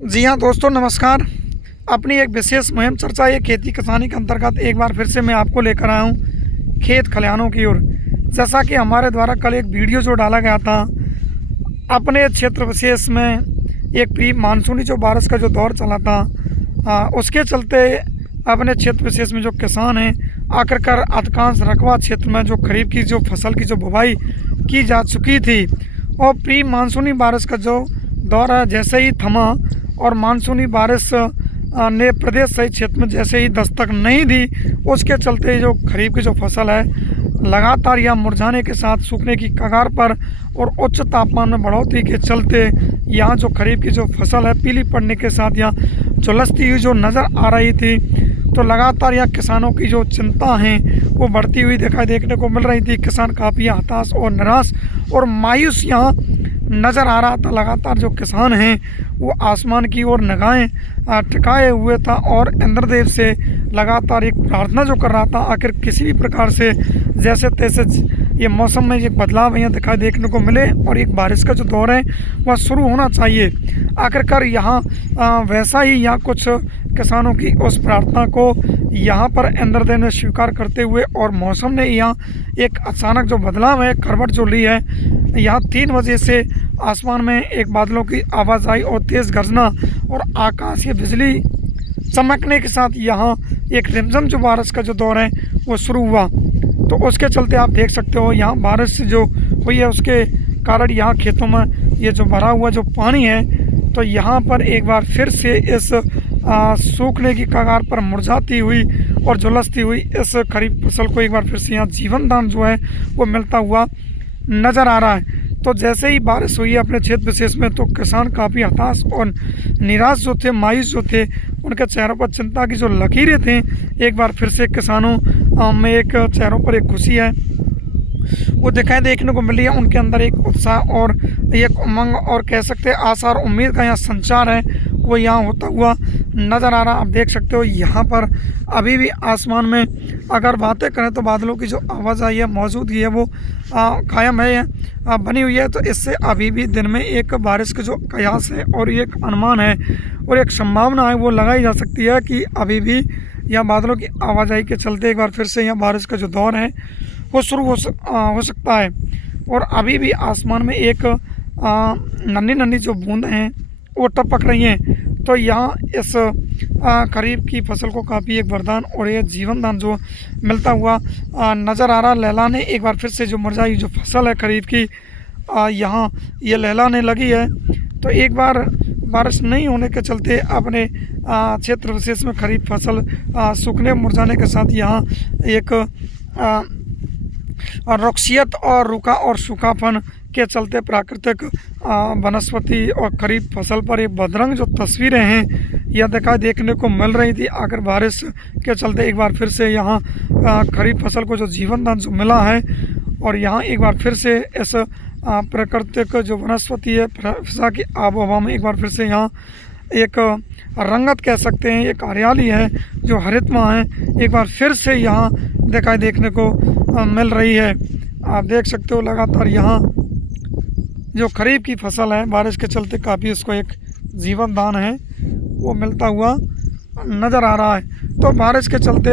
जी हाँ दोस्तों, नमस्कार। अपनी एक विशेष मुहिम चर्चा ये खेती किसानी के अंतर्गत एक बार फिर से मैं आपको लेकर आया हूँ खेत खलिहानों की ओर। जैसा कि हमारे द्वारा कल एक वीडियो जो डाला गया था, अपने क्षेत्र विशेष में एक प्री मानसूनी जो बारिश का जो दौर चला था, उसके चलते अपने क्षेत्र विशेष में जो किसान हैं, आखिरकार अधिकांश रकबा क्षेत्र में जो खरीफ की जो फसल की जो बुवाई की जा चुकी थी और प्री मानसूनी बारिश का जो दौर है जैसे ही थमा और मानसूनी बारिश ने प्रदेश सहित क्षेत्र में जैसे ही दस्तक नहीं दी, उसके चलते जो खरीफ की जो फसल है लगातार यह मुरझाने के साथ सूखने की कगार पर और उच्च तापमान में बढ़ोतरी के चलते यहाँ जो खरीफ की जो फसल है पीली पड़ने के साथ यहाँ झुलसती हुई जो नज़र आ रही थी। तो लगातार यहाँ किसानों की जो चिंता है वो बढ़ती हुई देखने को मिल रही थी। किसान काफ़ी हताश और निराश और मायूस यहाँ नज़र आ रहा था। लगातार जो किसान हैं वो आसमान की ओर निगाहें टिकाए हुए था और इंद्रदेव से लगातार एक प्रार्थना जो कर रहा था, आखिर किसी भी प्रकार से जैसे तैसे ये मौसम में एक बदलाव यहाँ देखने को मिले और एक बारिश का जो दौर है वह शुरू होना चाहिए। आखिरकार यहाँ वैसा ही यहाँ कुछ किसानों की उस प्रार्थना को यहाँ पर इंद्रदेव ने स्वीकार करते हुए और मौसम ने यहाँ एक अचानक जो बदलाव है करवट जो ली है। यहाँ 3 बजे से आसमान में एक बादलों की आवाज़ आई और तेज़ गर्जना और आकाशीय बिजली चमकने के साथ यहाँ एक रिमझम जो बारिश का जो दौर है वो शुरू हुआ। तो उसके चलते आप देख सकते हो यहाँ बारिश जो हुई है उसके कारण यहाँ खेतों में ये जो भरा हुआ जो पानी है, तो यहाँ पर एक बार फिर से इस सूखने की कगार पर मुरझाती हुई और झुलसती हुई इस खरीफ फसल को एक बार फिर से यहाँ जीवन दान जो है वो मिलता हुआ नज़र आ रहा है। तो जैसे ही बारिश हुई है अपने क्षेत्र विशेष में, तो किसान काफ़ी हताश और निराश जो थे, मायूस जो थे, उनके चेहरों पर चिंता की जो लकीरें थी एक बार फिर से किसानों में एक चेहरों पर एक खुशी है वो देखने को मिली है। उनके अंदर एक उत्साह और एक उमंग और कह सकते हैं आशा और उम्मीद का यहाँ संचार है वो यहाँ होता हुआ नज़र आ रहा। आप देख सकते हो यहाँ पर अभी भी आसमान में अगर बातें करें तो बादलों की जो आवाज़ है मौजूदगी है वो कायम है, बनी हुई है। तो इससे अभी भी दिन में एक बारिश का जो कयास है और एक अनुमान है और एक संभावना है वो लगाई जा सकती है कि अभी भी यह बादलों की आवाजाही के चलते एक बार फिर से यहाँ बारिश का जो दौर है वो शुरू हो सकता है। और अभी भी आसमान में एक नन्ही नन्ही जो बूंद हैं वो टपक रही हैं। तो यहाँ इस खरीफ की फसल को काफ़ी एक वरदान और ये जीवन दान जो मिलता हुआ नज़र आ रहा। लहलाने एक बार फिर से जो मुरझाई जो फसल है खरीफ की यहाँ ये लहलाने लगी है। तो एक बार बारिश नहीं होने के चलते अपने क्षेत्र विशेष में खरीफ फसल सूखने मुरझाने के साथ यहाँ एक रुखसियत और रूखा और सूखापन के चलते प्राकृतिक वनस्पति और खरीफ फसल पर एक बदरंग जो तस्वीरें हैं यह देखने को मिल रही थी। आखिर बारिश के चलते एक बार फिर से यहाँ खरीफ फसल को जो जीवन दान जो मिला है और यहाँ एक बार फिर से इस प्राकृतिक जो वनस्पति है फिजा की आबो हवा में एक बार फिर से यहाँ एक रंगत कह सकते हैं, एक हरियाली है जो हरितमा है एक बार फिर से यहाँ देखने को मिल रही है। आप देख सकते हो लगातार यहाँ जो खरीफ की फसल है बारिश के चलते काफ़ी उसको एक जीवन दान है वो मिलता हुआ नज़र आ रहा है। तो बारिश के चलते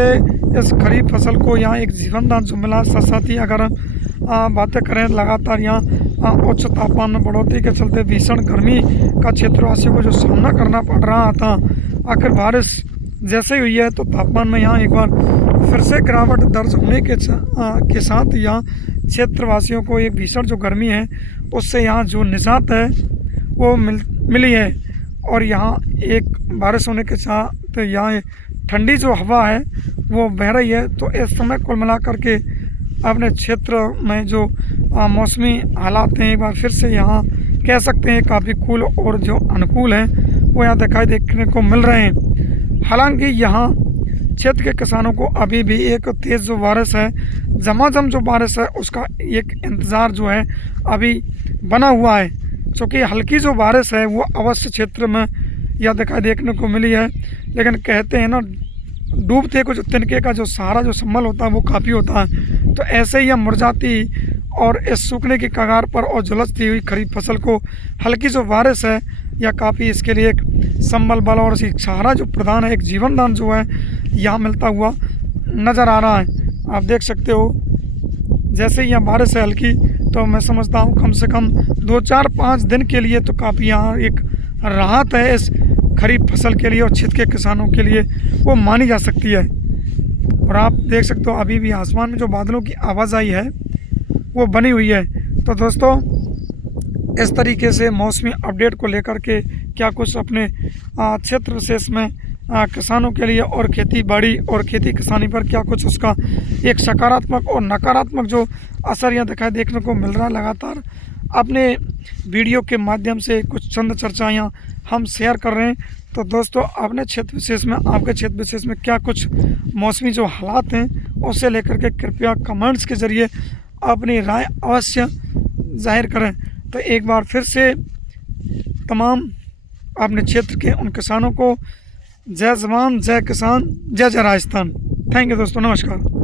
इस खरीफ फसल को यहाँ एक जीवन दान जो मिला, साथ ही अगर बातें करें लगातार यहाँ उच्च तापमान में बढ़ोतरी के चलते भीषण गर्मी का क्षेत्रवासियों को जो सामना करना पड़ रहा था, आखिर बारिश जैसे हुई है तो तापमान में यहाँ एक बार फिर से गिरावट दर्ज होने के साथ यहाँ क्षेत्रवासियों को एक भीषण जो गर्मी है उससे यहाँ जो निजात है वो मिली है। और यहाँ एक बारिश होने के साथ यहाँ ठंडी जो हवा है वो बह रही है। तो इस समय कुल मिलाकर के अपने क्षेत्र में जो मौसमी हालात हैं एक बार फिर से यहाँ कह सकते हैं काफ़ी कूल और जो अनुकूल हैं वो यहाँ देखने को मिल रहे हैं। हालांकि यहाँ क्षेत्र के किसानों को अभी भी एक तेज़ जो बारिश है, झमाझम जो बारिश है उसका एक इंतज़ार जो है अभी बना हुआ है। क्योंकि हल्की जो बारिश है वो अवश्य क्षेत्र में यह देखने को मिली है, लेकिन कहते हैं ना डूबते को जो तिनके का जो सहारा जो संभल होता है वो काफ़ी होता है। तो ऐसे ही यह मुरझाती और इस सूखने की कगार पर और झुलसती हुई खरीफ फसल को हल्की जो बारिश है यह काफ़ी इसके लिए एक संबल बल और सहारा जो प्रदान है, एक जीवन दान जो है यहाँ मिलता हुआ नज़र आ रहा है। आप देख सकते हो जैसे यहाँ बारिश है हल्की, तो मैं समझता हूँ कम से कम 2-4-5 दिन के लिए तो काफ़ी यहाँ एक राहत है इस खरीफ फसल के लिए और क्षेत्र के किसानों के लिए वो मानी जा सकती है। और आप देख सकते हो अभी भी आसमान में जो बादलों की आवाजाही है वो बनी हुई है। तो दोस्तों इस तरीके से मौसमी अपडेट को लेकर के क्या कुछ अपने क्षेत्र विशेष में किसानों के लिए और खेती बाड़ी और खेती किसानी पर क्या कुछ उसका एक सकारात्मक और नकारात्मक जो असर यहाँ दिखाई देखने को मिल रहा है। लगातार अपने वीडियो के माध्यम से कुछ चंद चर्चाएँ हम शेयर कर रहे हैं। तो दोस्तों अपने क्षेत्र विशेष में, आपके क्षेत्र विशेष में क्या कुछ मौसमी जो हालात हैं उसे लेकर के कृपया कमेंट्स के ज़रिए अपनी राय अवश्य जाहिर करें। तो एक बार फिर से तमाम अपने क्षेत्र के उन किसानों को जय जवान, जय किसान, जय जय राजस्थान। थैंक यू दोस्तों, नमस्कार।